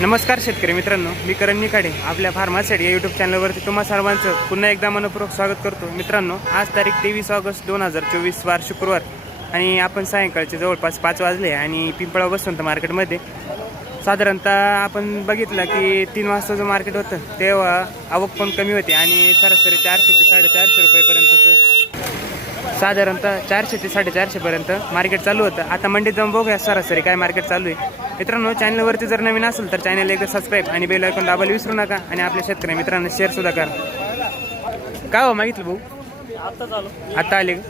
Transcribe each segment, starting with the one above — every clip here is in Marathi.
नमस्कार शेतकरी मित्रांनो मी करण निकाडे आपल्या फार्मासेट या यूट्यूब चॅनलवरती तुम्हा सर्वांचं पुन्हा एकदा मनपूर्वक स्वागत करतो. मित्रांनो आज तारीख तेवीस ऑगस्ट दोन हजार चोवीस वार शुक्रवार. आणि आपण सायंकाळचे जवळपास पाच वाजले आणि पिंपळा बसवंत मार्केटमध्ये साधारणतः आपण बघितलं की तीन वाजता जो मार्केट होतं तेव्हा आवक पण कमी होती आणि सरासरी चारशे ते साडेचारशे रुपयेपर्यंत साधारणतः चारशे ते साडेचारशेपर्यंत मार्केट चालू होतं. आता मंडीत जाऊन बघूया सरासरी काय मार्केट चालू आहे. मित्रांनो चॅनलवरती जर नवीन असेल तर चॅनल एकदा सबस्क्राईब आणि बेल आयकॉन दाबायला विसरू नका आणि आपल्या शेतकरी मित्रांना शेअर सुद्धा करा. काय हो मागितलं भाऊ? आता आले का?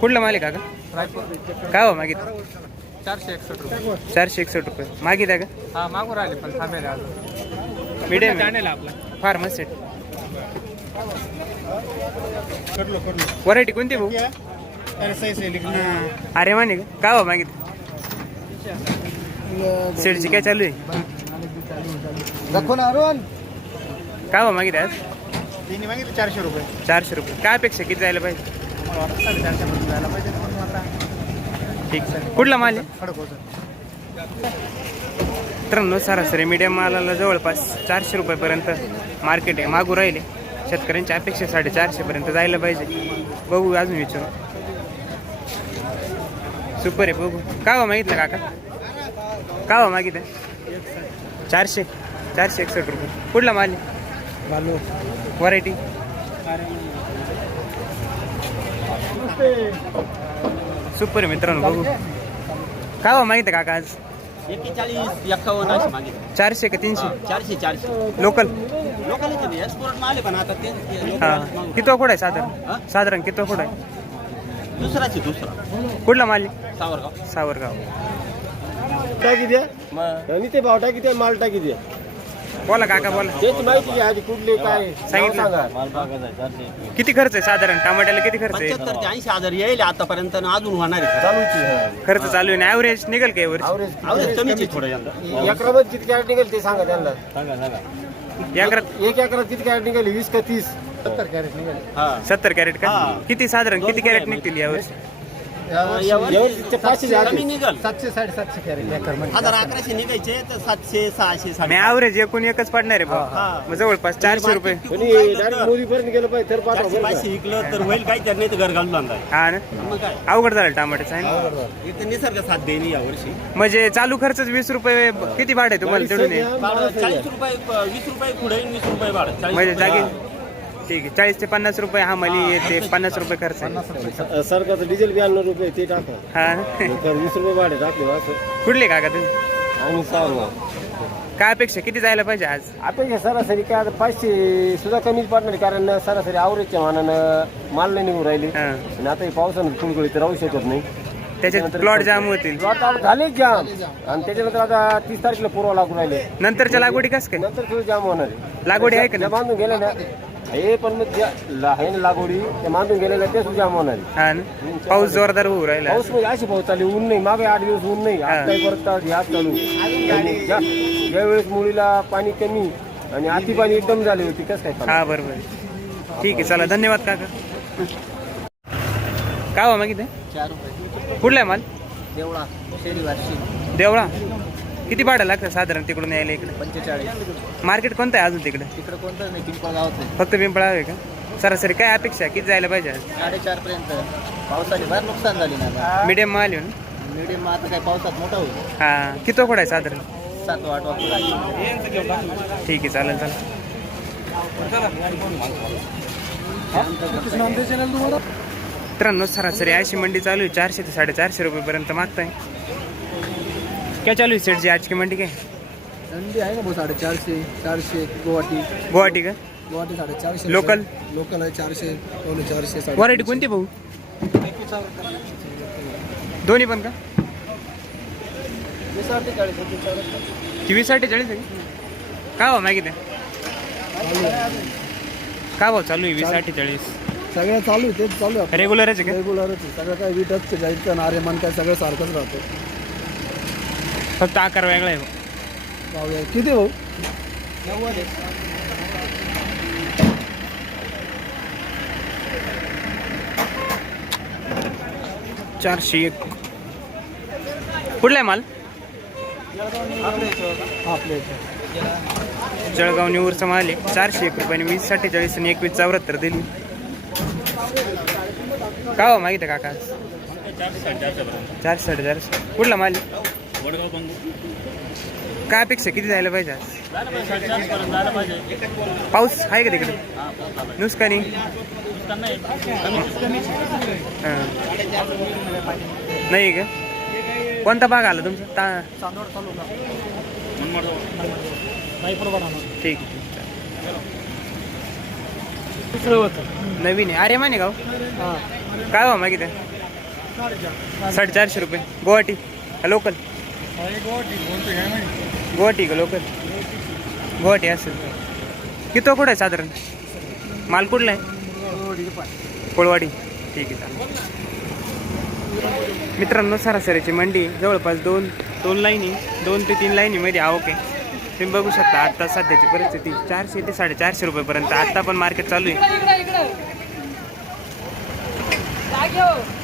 कुठलं मालिक का? काय हो मागितलं? चारशे एकसष्ट रुपये. चारशे एकसष्ट रुपये. मागित आहे का? हा मागून राहिले पण थांबेल मिडियम चॅनेल आपला. फार्मसेट व्हरायटी कोणती भाऊ? अरे माने का काय हो मागित शेडची काय चालू आहे? अरुण. काय हो मागित आज? तिने मागितले चारशे रुपये. चारशे रुपये. काय अपेक्षा किती जायला पाहिजे? मला वाटतं साडेचारशे रुपये जायला पाहिजे. म्हणून आता ठीक. सर कुठला माल आहे? खडक होतं मित्रांनो सरासरी मीडियम मालाला जवळपास चारशे रुपयेपर्यंत मार्केट आहे. मागू राहिले. शेतकऱ्यांची अपेक्षा साडेचारशेपर्यंत जायला पाहिजे. बघू अजून विचारू. सुपर आहे बघू. हो मागितलं काका? हो मागितलं? चारशे. चारशे एकसष्ट रुपये. कुठला माल आहे? व्हरायटी सुपर आहे मित्रांनो बघू. काय हो मागितलं काका आज? एक्केचाळीस एक्कावन्न अशी मागितली. चारशे का तीनशे? चारशे चारशे. लोकल? लोकांना ते. एक्सपोर्ट आले पण आता ते ते लोकं हा. मागू. किती खोड आहे साधारण? हा? साधारण किती खोड आहे? दुसराची दुसरा. कुठला माल? आहे? सावरगाव. सावरगाव. टाकी द्या. मग? आणि ते भाव टाकी द्या माल टाकी द्या. बोला काका बोला. त्याची माहिती घ्या आधी कुठले काय? सांगितलं. नाव सांगा. आहे, किती खर्च आहे साधारण? टमाट्याला किती खर्च आहे? पंच्याहत्तर ते ऐंशी हजार येईल आतापर्यंत आणि अजून होणार आहे. चालूची खर्च चालू आहे ॲव्हरेज निघेल का यावर आवरेज अवरेज कमीच आहे थोडं यंदा. एकरामध्ये किती कॅरेट निघेल ते सांगा त्यांना. सांगा सांगा. एकरात एक एकरात किती कॅरेट निघेल वीस का तीस? सत्तर कॅरेट निघेल. हा सत्तर कॅरेट का? हा. किती साधारण किती कॅरेट. निघतील यावर्षी? यावर्षी. कमी निघल. सातशे साडेसातशे कॅरेट एकर हजार अकराशे निघायचे तर सातशे सहाशे आणि साडे ॲव्हरेज एकूण एकच पडणार आहे हा. भाऊ मग जवळपास चारशे रुपये. कोणी डायरेक्ट मोदीपर्यंत गेलं पाहिजे तर पाठवा चारशे बरं का? पाचशे विकलं तर होईल काय तर नाही तर घर घालून आणलाय हा ना? मग काय? अवघड झालं टमाट्याचं आहे ना? निसर्ग साथ यावर्षी. म्हणजे चालू खर्चच वीस रुपये किती भाड आहे तुम्हाला चाळीस रुपये वीस रुपये पुढे वीस रुपये भाडं. चाळीस म्हणजे रुपये. जागे ठीक आहे. चाळीस ते पन्नास रुपये हा मली येते पन्नास रुपये खर्च आहे. सरकारचं डिझेल ब्याण्णव रुपये ते टाका. हा? तर वीस रुपये भाडे टाकले असं. कुठले काका तुम्ही? आणि सांगा. काय अपेक्षा? किती जायला पाहिजे आज? आपण हे सरासरी काय आता पाचशे सुद्धा कमीच पडणार आहे, कारण सरासरी आवरेजच्या मानानं माल नाही निघून राहिले. हा. आणि आता हे पावसानं फुलगळी तर राहू शकत नाही. त्याच्यात प्लॉट जाम होतील. आता झालेच जाम आणि त्याच्यानंतर आता तीस तारखेला पुरवा लागून राहिले. नंतरच्या लागवडी कस काय? नंतर जाम होणार आहे. लागवडी आहे का नाही? बांधून गेले ना. हे पण मग ज्या ला- आहे ना लागवडी त्या गेलेल्या ते सुद्धा होणार आहे हा ना? पाऊस जोरदार होऊ राहिला. पाऊस म्हणजे अशी पाऊस चालली ऊन नाही मागे आठ दिवस ऊन नाही. आता परत ह्याच चालू. आणि ज्या ज्यावेळेस मुलीला पाणी कमी आणि अति पाणी एकदम झाले होती कसं काय? हा बरोबर. ठीक आहे चला धन्यवाद काका. काय हो मागित चार रुपये. कुठला आहे माल? देवळा शेरी वार्षिक देवळा. किती भाडं लागतं साधारण तिकडून यायला इकडे? पंचेचाळीस. मार्केट कोणतं आहे अजून तिकडे? तिकडं कोणतं नाही पिंपळ गावात नाही फक्त पिंपळा आहे का? सरासरी काय अपेक्षा किती जायला पाहिजे साडेचार पर्यंत. पावसाने फार नुकसान झाली ना मीडियम माल येऊन? मीडियम आता काय पावसात मोठा होईल. हा. किती खोड आहे साधारण? सात आठ वाजता ठीक आहे चालेल चालेल. मित्रांनो सरासरी अशी मंडी चालू आहे. चारशे ते साडेचारशे रुपयेपर्यंत मागताय. काय चालू आहे सेटची आजची मंडी काय थंडी आहे ना भाऊ साडेचारशे चारशे गुवाहाटी। गुवाहाटी का? गुवाहाटी साडेचारशे लोकल? लोकल आहे चारशे पावणे चारशे साडे व्हरायटी कोणती भाऊ दोन्ही पण का? ती वीस अठ्ठेचाळीस आहे काय भाव मागितलं काय भाव चालू आहे वीस अठ्ठेचाळीस सगळं चालू आहे तेच चालू आहे. रेग्युलरच आहे रेग्युलरच सगळं काय विटच जायचं नारेमान काय सगळं सारखंच राहतं. का फक्त आकार वेगळा आहे. भाऊ. किती भाऊ? चारशे एक. कुठला आहे माल? आपले जळगाव निवूरचा माल आहे. चारशे एक रुपयाने वीस सत्तेचाळीस आणि एकवीस चौऱ्याहत्तर दिली. का हो मागितलं काका? चारशे साडेचारशे. कुठला माल आहे? काय अपेक्षा? किती जायला पाहिजे? पाऊस आहे का तिकडे? नुसकानी हां. नाही का? कोणता भाग आला तुमचा? ता ठीक नवीन आहे. अरे माने गाव. काय हो मागित साडेचारशे. रुपये. गुवाहाटी. लोकल गुवाहाटी का लोकल गुवाहाटी असेल. किती कुठं आहे साधारण? माल कुठला आहे? कोळवाडी. ठीक आहे चालेल. मित्रांनो सरासरीची मंडी जवळपास दोन दोन लाईनी दोन ते तीन लाईनीमध्ये आवक आहे. तुम्ही बघू शकता आत्ता सध्याची परिस्थिती चारशे ते साडेचारशे रुपयेपर्यंत. आत्ता पण मार्केट चालू आहे.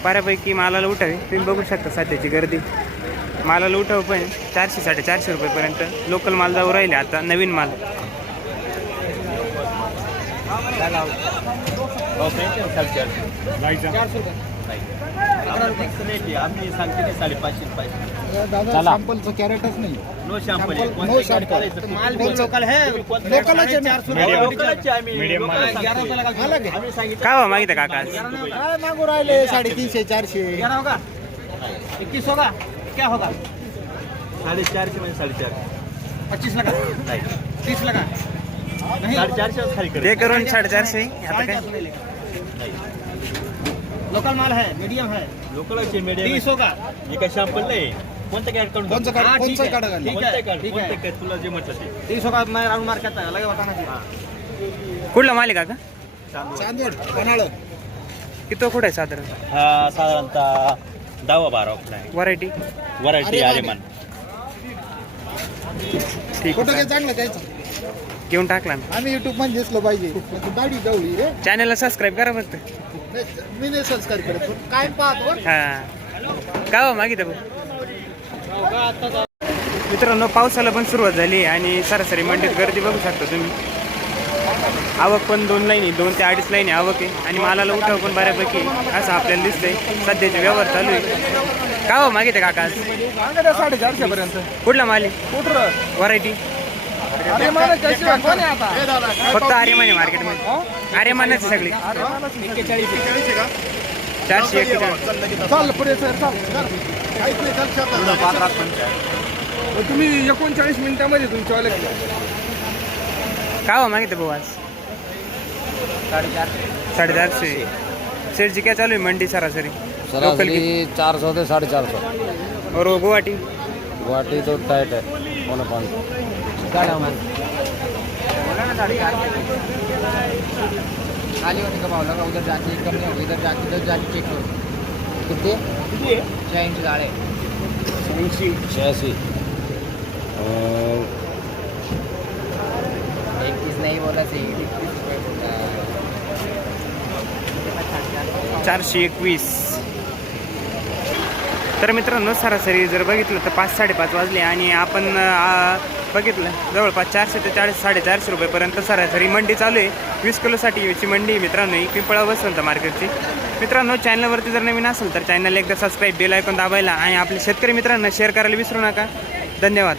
बऱ्यापैकी मालाला उठावे. तुम्ही बघू शकता सध्याची गर्दी. मालाला उठाव पण चारशे साडेचारशे रुपयेपर्यंत लोकल माल जाऊ राहिले आता नवीन माल. सॅम्पलचं कॅरेटच नाही नो शॅम्पल नो सॅम्पल माल भी लोकल है काय भाव मागितलं काका काय मागू राहिले? साडेतीनशे चारशे. ग्यारह होगा होगा क्या होगा? साढ़े चारशे म्हणजे साडेचार. पच्चीस लगा नाही. तीस लगा साडेचारशे खाली ते करून साडेचारशे. आता काय? लोकल माल है मीडियम है लोकल मीडियम तीस होगा. हे काय शॅम्पल नाही? कोणतं कॅट करून काढ- हा, ठीक आहे. काढा घाल. ठीक आहे, ठीक आहे. काय तुला जे म्हटलं ते तीस होगा मैं राउंड मार करता लगे बताना कुठला माल आहे काका? चांदवड. पन्हाळ. किती कुठं आहे साधारण? हा साधारणतः दहावा बारा ऑप्शन आहे. व्हरायटी वरायटी अरे आर्यमान. ठीक फोटो आहे घे चांगलं त्याचं. घेऊन टाकला ना आम्ही युट्यूबमध्ये दिसलो पाहिजे. गाडी जवळी रे. चॅनलला सबस्क्राईब करा फक्त. नाही, मी नाही संस्कार करत पण काय पाहतो हा. काय हो मागितलं भाऊ मित्रांनो पावसाला पण सुरुवात झाली आणि सरासरी मंडीत गर्दी बघू शकता तुम्ही. आवक पण दोन लाईनी दोन ते अडीच लाईनी आवक आहे. आणि मालाला उठाव पण बऱ्यापैकी असं आपल्याला दिसतंय. सध्याचे व्यवहार चालू आहे. का हो मागितलं काका आज? साडेचारशे पर्यंत कुठला माल आहे? कुठं व्हरायटी. अरे मला त्याची कोण आहे आता? फक्त आर्यमान आहे मार्केटमध्ये आर्यमानच आहे सगळी. चारशे एक्केचाळीस चाल पुढे सर चाल. तुम्ही एकोणचाळीस मिनिटामध्ये तुमच्या का हो मागितलं भाऊ आज? साडेचारशे. शेरची काय चालू आहे मंडी सरासरी? लोकल की सरासरी चार सौ से साढ़े चार सौ और वो गुवाहाटी गुवाहाटी तो टाइट है पौने पाँच सौ खाली होने का भाव लगा उधर जाके कम नहीं होगा इधर जाके इधर जाके चेक करो कितने छः इंच दाढ़े छियासी इक्कीस नहीं बोला चारशे एकवीस. तर मित्रांनो सरासरी जर बघितलं तर पाच साडेपाच वाजले आणि आपण बघितलं जवळपास चारशे ते चाळीस साडेचारशे रुपयेपर्यंत सरासरी मंडी चालू आहे. वीस किलोसाठी याची मंडी आहे मित्रांनो ही पिंपळा वसंत मार्केटची. मित्रांनो चॅनलवरती जर नवीन असेल तर चॅनल एकदा सबस्क्राईब बेल ऐकून दाबायला आणि आपल्या शेतकरी मित्रांना शेअर करायला विसरू नका. धन्यवाद.